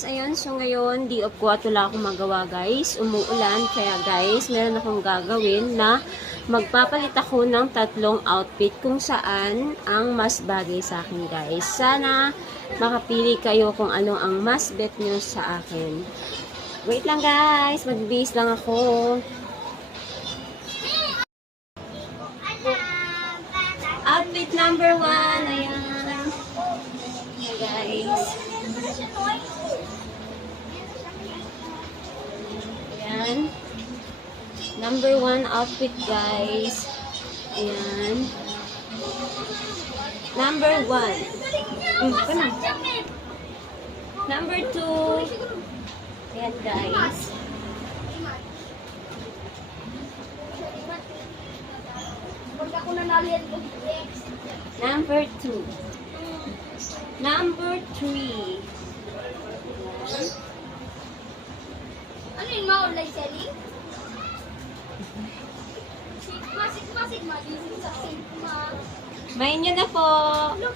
guys, ayun, so ngayon, di of ko at wala akong magawa guys. Umuulan, kaya guys, meron akong gagawin na magpapalit ako ng tatlong outfit kung saan ang mas bagay sa akin guys. Sana makapili kayo kung ano ang mas bet nyo sa akin. Wait lang guys, magbihis lang ako. Outfit number 1, ayan. Guys. Ayan. Number 1 outfit, guys. Ayan. Number 1. Number 2. Ayan, guys. Number 2. Number 3. Ano yung maulay selling? Sigma, sigma, sigma. Sigma. Main nyo na po. Look,